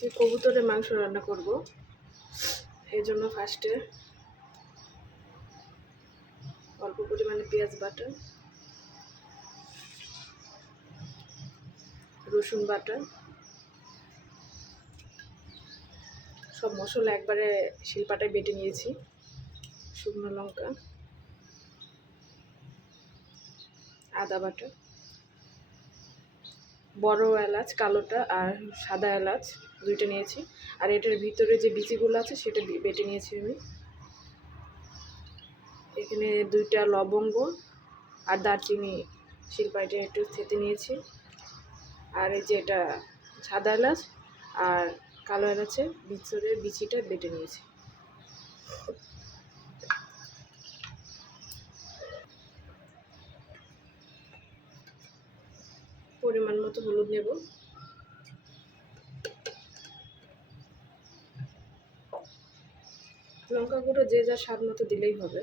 আজকে কবুতরের মাংস রান্না করব। এই জন্য ফার্স্টে অল্প পরিমাণে পেঁয়াজ বাটা, রসুন বাটা, সব মশলা একবারে শিলপাটায় বেটে নিয়েছি, শুকনো লঙ্কা, আদা বাটা। বড় এলাচ, কালোটা আর সাদা এলাচ দুইটা নিয়েছি। আর এটার ভিতরে যে বিচিগুলো আছে সেটা বেটে নিয়েছি আমি। এখানে দুইটা লবঙ্গ আর দারচিনি শিলপাইটা একটু থেতে নিয়েছি। আর এই যে এটা সাদা এলাচ আর কালো এলাচের ভিতরে বিচিটা বেটে নিয়েছি পরিমাণ মতো হলুদ নেব। লঙ্কা গুঁড়ো যে যা স্বাদ মতো দিলেই হবে।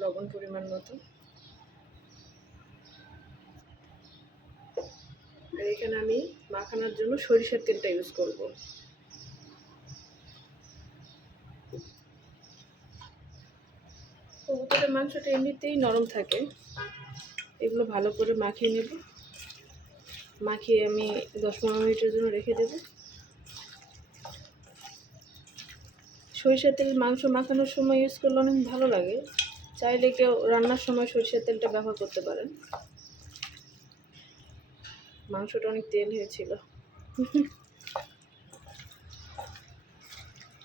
লবণ পরিমাণ মতো। আর এখানে আমি মাখানোর জন্য সরিষার তেলটা ইউজ করব কবুতরের মাংসটা এমনিতেই নরম থাকে। এগুলো ভালো করে মাখিয়ে নেব। মাখিয়ে আমি দশ পনেরো মিনিটের জন্য রেখে দেব। সরিষার তেল মাংস মাখানোর সময় ইউজ করলে অনেক ভালো লাগে। চাইলে কেউ রান্নার সময় সরিষার তেলটা ব্যবহার করতে পারেন। মাংসটা অনেক তেল হয়েছিল।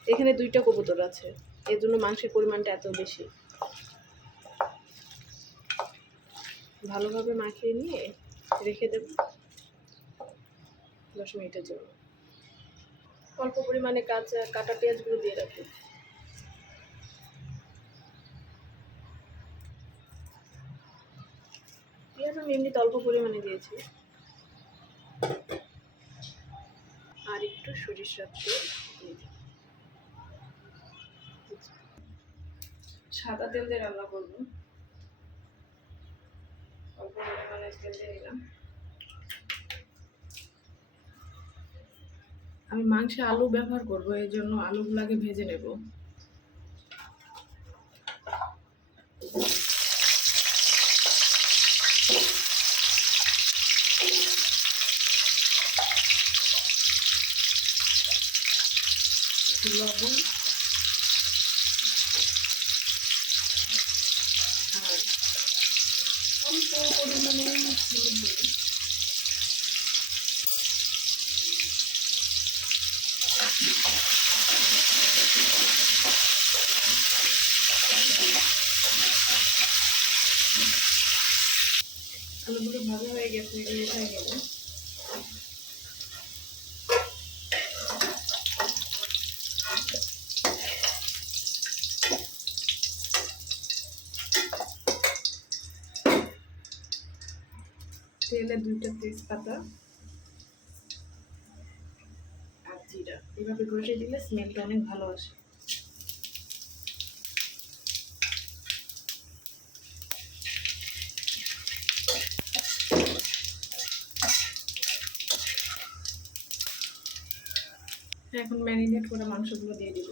এখানে দুইটা কবুতর আছে। এর জন্য মাংসের পরিমাণটা এত বেশি। ভালোভাবে মাখিয়ে নিয়ে রেখে দেব দশ মিনিটের জন্য। অল্প পরিমাণে কাঁচা, কাটা পেঁয়াজগুলো দিয়ে রাখি পেঁয়াজ আমি এমনিতে অল্প পরিমাণে দিয়েছি। আর একটু সরিষার তেল সাদা তেল দিয়ে রান্না করব। দিলাম আমি মাংসে আলু ব্যবহার করব এই জন্য আলুগুলাকে ভেজে নেব। লবণ আর অল্প পরিমাণে হলুদ দেব আলুগুলো গেছে হয়ে গেলে তেলে দুইটা তেজপাতা আর জিরা। এভাবে ঘষে দিলে স্মেলটা অনেক ভালো আসে। এখন ম্যারিনেট করে মাংসগুলো দিয়ে দিব।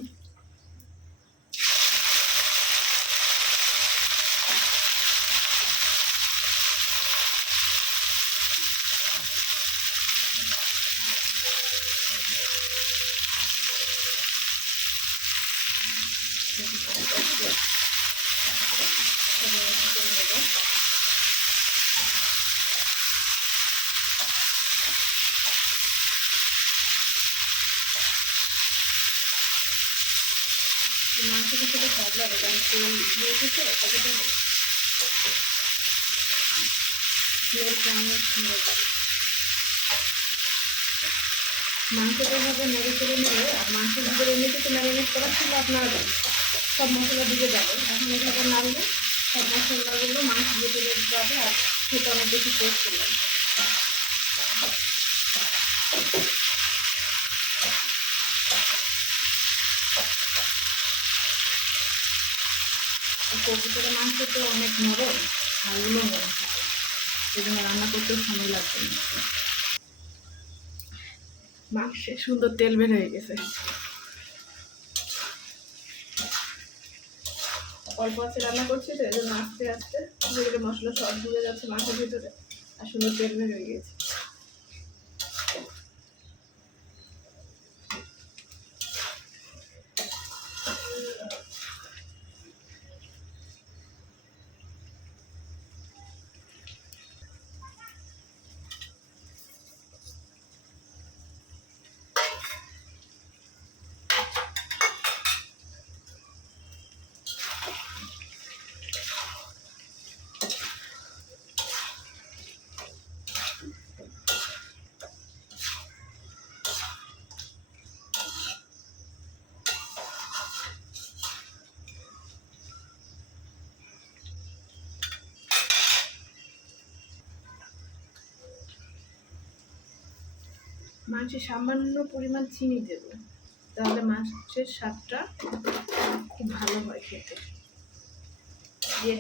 তেল দিয়ে দেবো স্মেলটা অনেক সুন্দর লাগে মাংসটা এভাবে নেড়ে করে নিলে, আর মাংসের ভিতরে এমনিতে তো ম্যারিনেট করা ছিল আপনার সব মশলা দিকে যাবে। এখন এভাবে নাড়লে সব মশলাগুলো মাংস ভিতরে যাবে, আর খেতে অনেক বেশি টেস্ট লাগবে কবুতরের মাংস তো অনেক নরম হাড়গুলো নরম থাকে রান্না করতেও সময় লাগবে মাংসে, সুন্দর তেল বের হয়ে গেছে। অল্প আছে রান্না করছি তো, এই জন্য আস্তে আস্তে মশলা সব ঢুকে যাচ্ছে মাংসের ভিতরে, আর সুন্দর তেল বের হয়ে গেছে। মাংসে সামান্য পরিমাণ চিনি দেব, তাহলে মাংসের স্বাদটা খুব ভালো হয় খেতে। দিয়ে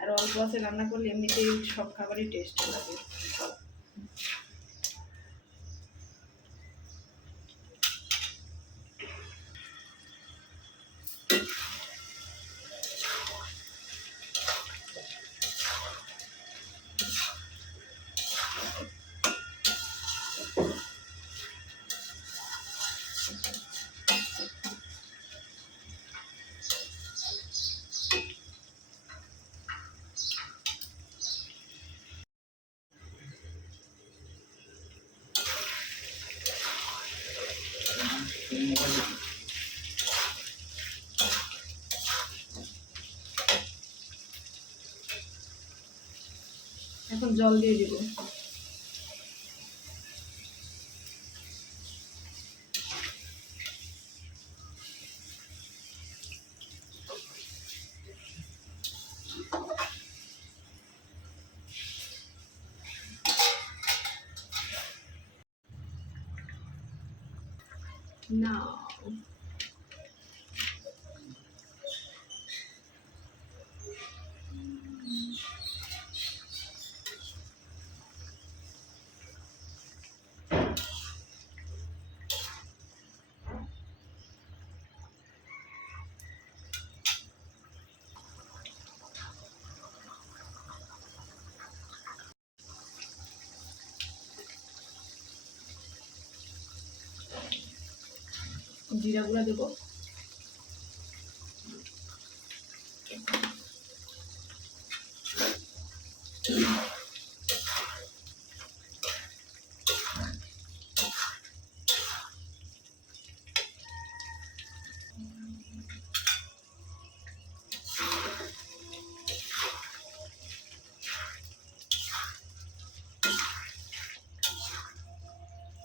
আর অল্প আছে রান্না করলে এমনিতেই সব খাবারই টেস্ট লাগে। এখন জল দিয়ে দিব। Now. জিরাগুলো দেবো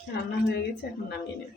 রান্না হয়ে গেছে এখন নামিয়ে নেব